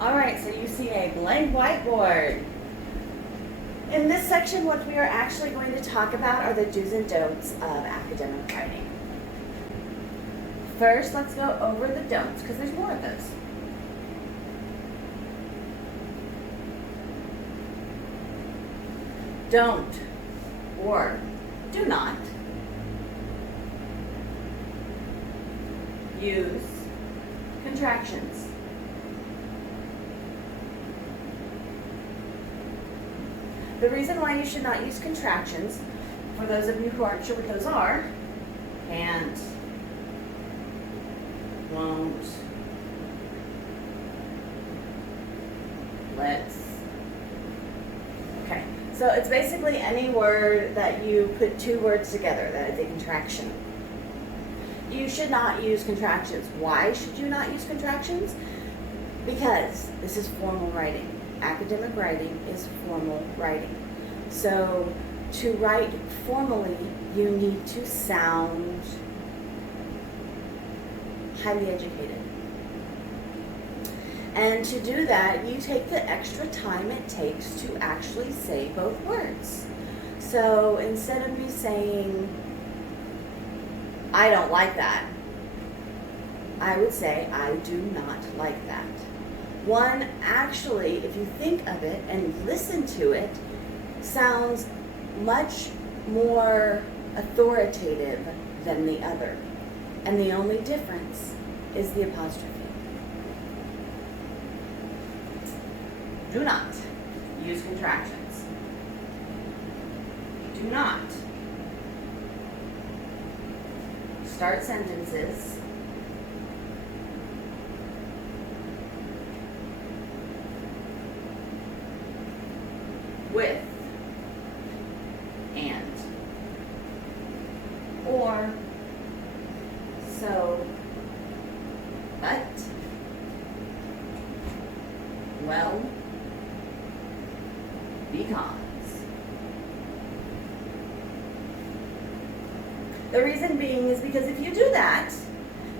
All right, so you see a blank whiteboard. In this section, what we are actually going to talk about are the do's and don'ts of academic writing. First, let's go over the don'ts, because there's more of those. Don't or do not use contractions. The reason why you should not use contractions, for those of you who aren't sure what those are, can't, won't, let's. Okay, so it's basically any word that you put two words together that is a contraction. You should not use contractions. Why should you not use contractions? Because this is formal writing. Academic writing is formal writing. So to write formally, you need to sound highly educated. And to do that, you take the extra time it takes to actually say both words. So instead of me saying, I don't like that, I would say, I do not like that. One actually, if you think of it and listen to it, sounds much more authoritative than the other. And the only difference is the apostrophe. Do not use contractions. Do not start sentences with and or so, but, well, because. The reason being is because if you do that,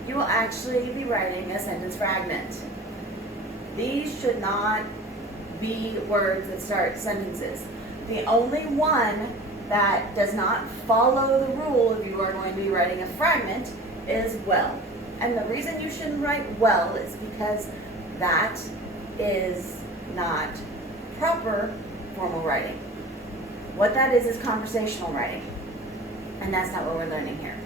you will actually be writing a sentence fragment. These should not be words that start sentences. The only one that does not follow the rule if you are going to be writing a fragment is well. And the reason you shouldn't write well is because that is not proper formal writing. What that is conversational writing. And that's not what we're learning here.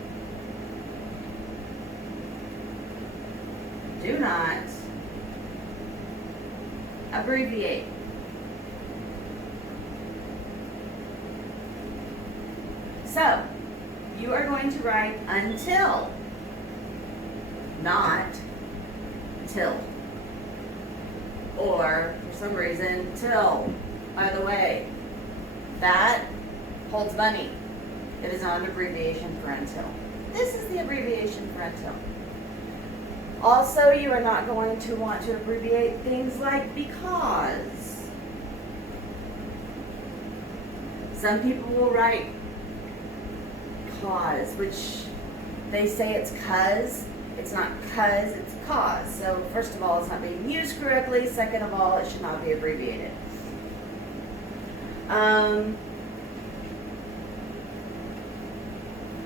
Do not abbreviate. So, you are going to write until, not till. Or, for some reason, till. By the way, that holds money. It is not an abbreviation for until. This is the abbreviation for until. Also, you are not going to want to abbreviate things like because. Some people will write cause, which they say it's cuz. It's not cuz, it's cause. So first of all, it's not being used correctly. Second of all, it should not be abbreviated.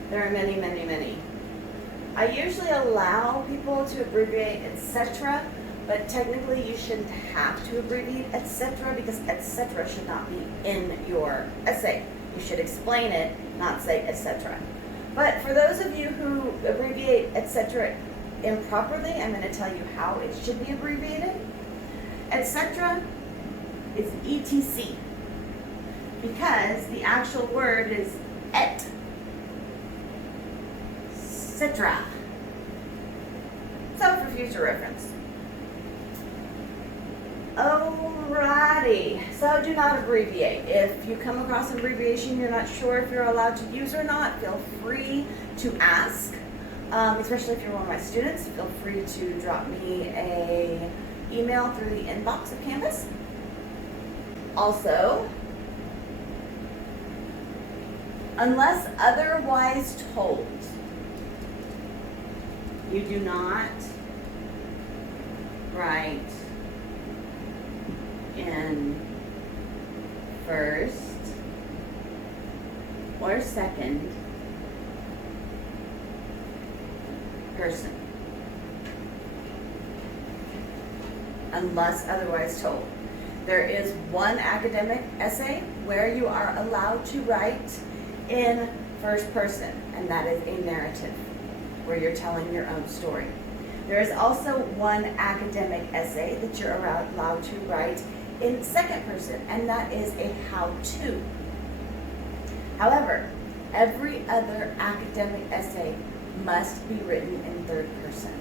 There are many, many, many. I usually allow people to abbreviate etc., but technically you shouldn't have to abbreviate etc. because etc. should not be in your essay. You should explain it, not say etc. But for those of you who abbreviate etc. improperly, I'm going to tell you how it should be abbreviated. Etc. is etc. because the actual word is et. Etc. So for future reference. Alrighty, so do not abbreviate. If you come across an abbreviation you're not sure if you're allowed to use or not, feel free to ask. Especially if you're one of my students, feel free to drop me an email through the inbox of Canvas. Also, unless otherwise told, you do not write in first or second person, unless otherwise told. There is one academic essay where you are allowed to write in first person, and that is a narrative, where you're telling your own story. There is also one academic essay that you're allowed to write in second person, and that is a how-to. However, every other academic essay must be written in third person.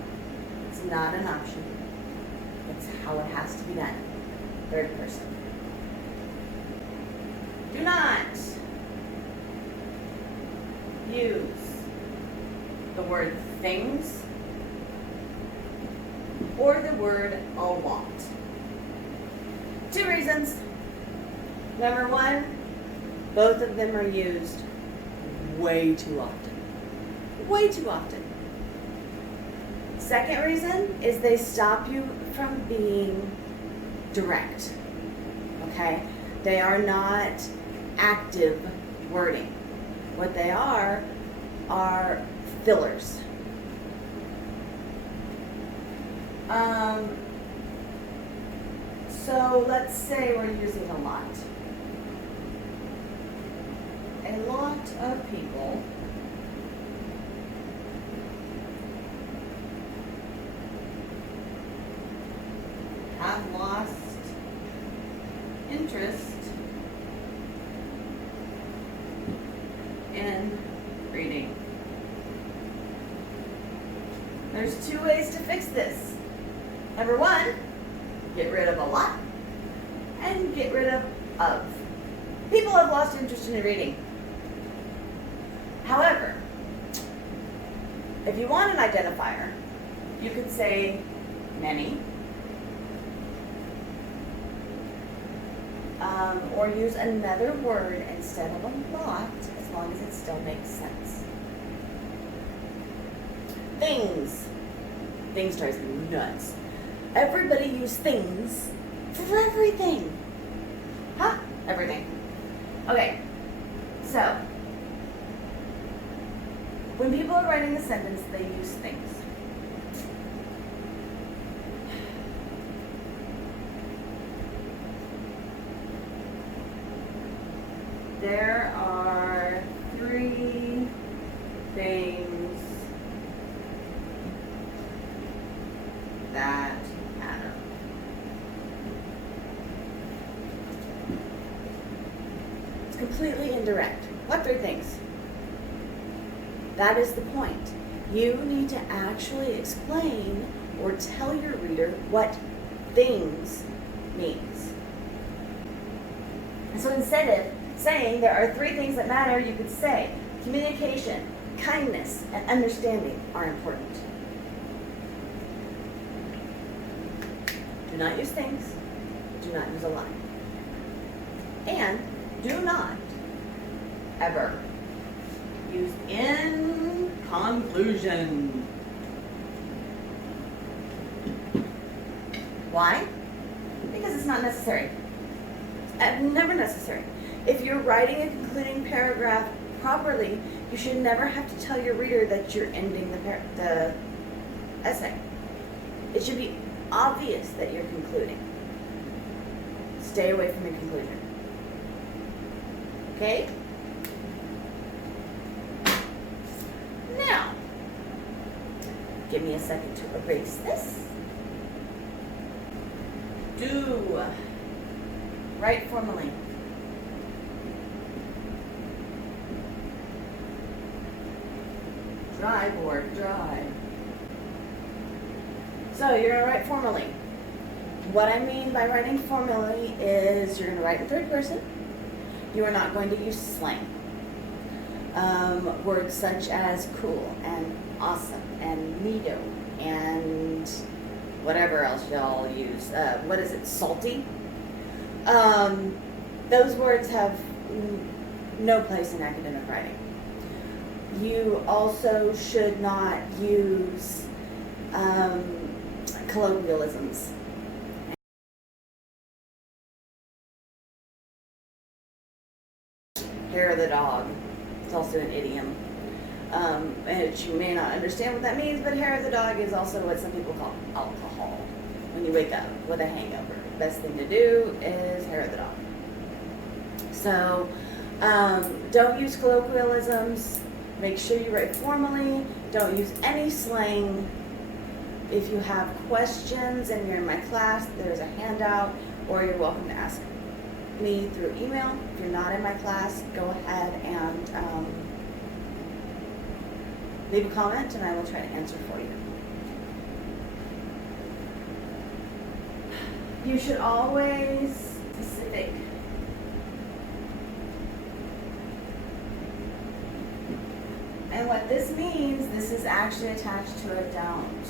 It's not an option. It's how it has to be done. Third person. Do not use the word things or the word a lot. 2 reasons. Number 1, both of them are used way too often. Way too often. Second reason is they stop you from being direct. Okay? They are not active wording. What they are fillers. So let's say we're using a lot. A lot of people have lost interest in reading. There's 2 ways to fix this. Number 1, get rid of a lot, and get rid of. People have lost interest in reading. However, if you want an identifier, you could say many, or use another word instead of a lot, as long as it still makes sense. Things. Things drives me nuts. Everybody use things for everything. Huh? Everything. Okay. So, when people are writing a sentence, they use things. There are 3 things that matter. It's completely indirect. What 3 things? That is the point. You need to actually explain or tell your reader what things means. And so instead of saying there are 3 things that matter, you could say communication, kindness, and understanding are important. Do not use things. Do not use a lot. And do not ever use in conclusion. Why? Because it's not necessary. Never necessary. If you're writing a concluding paragraph properly, you should never have to tell your reader that you're ending the essay. It should be obvious that you're concluding. Stay away from your conclusion. Okay? Now, give me a second to erase this. Do. Write formally. Dry board, dry. So you're going to write formally. What I mean by writing formally is you're going to write in third person. You are not going to use slang. Words such as cool and awesome and neato and whatever else y'all use. What is it? Salty? Those words have no place in academic writing. You also should not use colloquialisms. which you may not understand what that means, but hair of the dog is also what some people call alcohol. When you wake up with a hangover, the best thing to do is hair of the dog. So don't use colloquialisms. Make sure you write formally. Don't use any slang. If you have questions and you're in my class, there's a handout, or you're welcome to ask me through email. If you're not in my class, go ahead and leave a comment and I will try to answer for you. You should always be specific. And what this means, this is actually attached to a don't.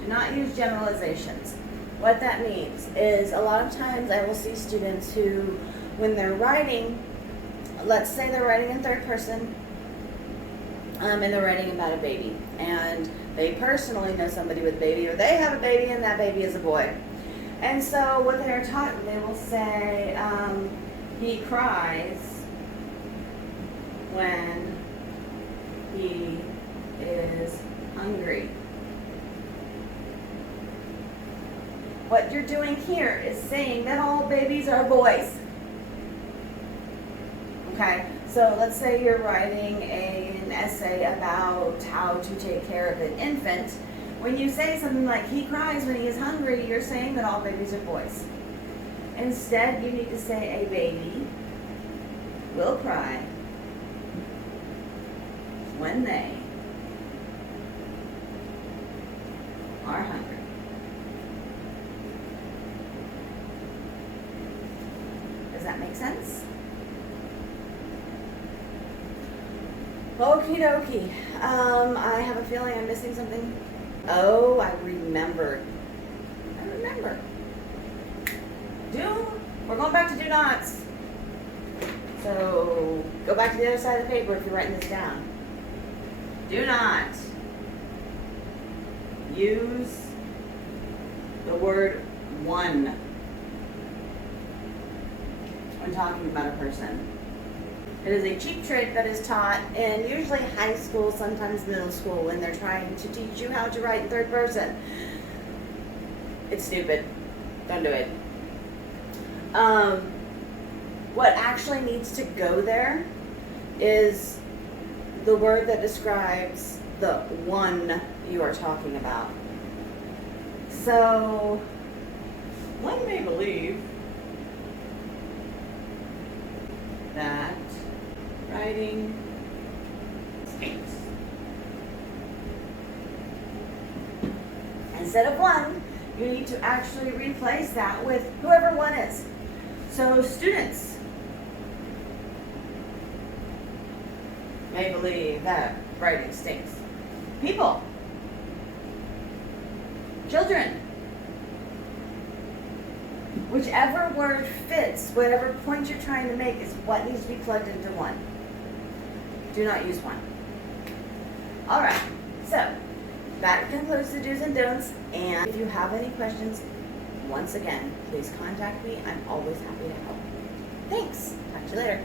Do not use generalizations. What that means is a lot of times I will see students who, when they're writing, let's say they're writing in third person, and they're writing about a baby, and they personally know somebody with a baby, or they have a baby and that baby is a boy. And so what they're taught, they will say, he cries when he is hungry. What you're doing here is saying that all babies are boys. Okay, so let's say you're writing an essay about how to take care of an infant. When you say something like, he cries when he is hungry, you're saying that all babies are boys. Instead, you need to say, a baby will cry when they are hungry. Does that make sense? Okie dokie. I have a feeling I'm missing something. Oh, I remembered. We're going back to do nots. So go back to the other side of the paper if you're writing this down. Do not use the word one when talking about a person. It is a cheap trick that is taught in usually high school, sometimes middle school, when they're trying to teach you how to write in third person. It's stupid. Don't do it. What actually needs to go there is the word that describes the one you are talking about. So, one may believe that writing stinks. Instead of one, you need to actually replace that with whoever one is. So students may believe that writing stinks. People, children, whichever word fits, whatever point you're trying to make is what needs to be plugged into one. Do not use one. All right, so that concludes the do's and don'ts. And if you have any questions, once again, please contact me. I'm always happy to help. Thanks. Talk to you later.